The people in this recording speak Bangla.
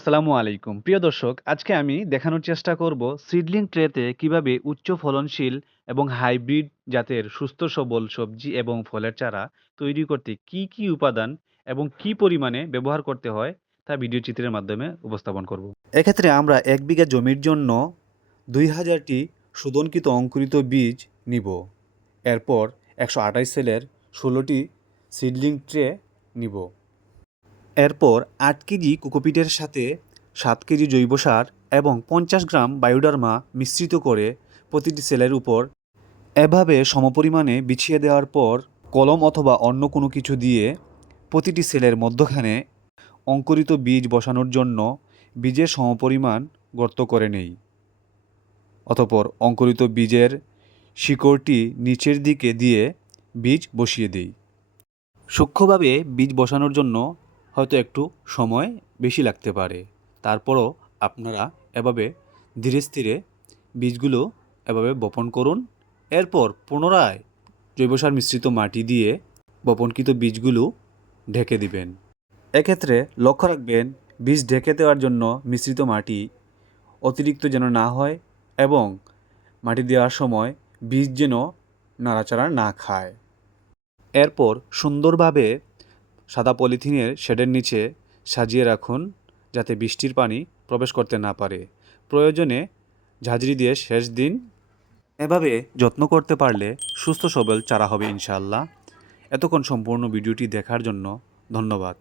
আসসালামু আলাইকুম। প্রিয় দর্শক, আজকে আমি দেখানোর চেষ্টা করব সিডলিং ট্রেতে কিভাবে উচ্চ ফলনশীল এবং হাইব্রিড জাতের সুস্থ সবল সবজি এবং ফলের চারা তৈরি করতে কি উপাদান এবং কি পরিমাণে ব্যবহার করতে হয় তা ভিডিও চিত্রের মাধ্যমে উপস্থাপন করব। এক্ষেত্রে আমরা ১ বিঘা জমির জন্য ২০০০টি শোধনকৃত অঙ্কুরিত বীজ নিব। এরপর ১২৮ সেলের ১৬টি সিডলিং ট্রে নিব। এরপর ৮ কেজি কোকোপিটের সাথে ৭ কেজি জৈব সার এবং ৫০ গ্রাম বায়োডার্মা মিশ্রিত করে প্রতিটি সেলের উপর এভাবে সমপরিমাণে বিছিয়ে দেওয়ার পর কলম অথবা অন্য কোনো কিছু দিয়ে প্রতিটি সেলের মধ্যখানে অঙ্কুরিত বীজ বসানোর জন্য বীজের সমপরিমাণ গর্ত করে নেই। অতঃপর অঙ্কুরিত বীজের শিকড়টি নিচের দিকে দিয়ে বীজ বসিয়ে দিই। সূক্ষ্মভাবে বীজ বসানোর জন্য হয়তো একটু সময় বেশি লাগতে পারে, তারপরও আপনারা এভাবে ধীরে স্থিরে বীজগুলো এভাবে বপন করুন। এরপর পুনরায় জৈব সার মিশ্রিত মাটি দিয়ে বপনকৃত বীজগুলো ঢেকে দিবেন। এক্ষেত্রে লক্ষ্য রাখবেন বীজ ঢেকে দেওয়ার জন্য মিশ্রিত মাটি অতিরিক্ত যেন না হয় এবং মাটি দেওয়ার সময় বীজ যেন নাড়াচাড়া না খায়। এরপর সুন্দরভাবে সাদা পলিথিনের শেডের নিচে সাজিয়ে রাখুন, যাতে বৃষ্টির পানি প্রবেশ করতে না পারে। প্রয়োজনে ঝাঁঝরি দিয়ে সেচ দিন। এভাবে যত্ন করতে পারলে সুস্থ সবল চারা হবে ইনশাআল্লাহ। এতক্ষণ সম্পূর্ণ ভিডিওটি দেখার জন্য ধন্যবাদ।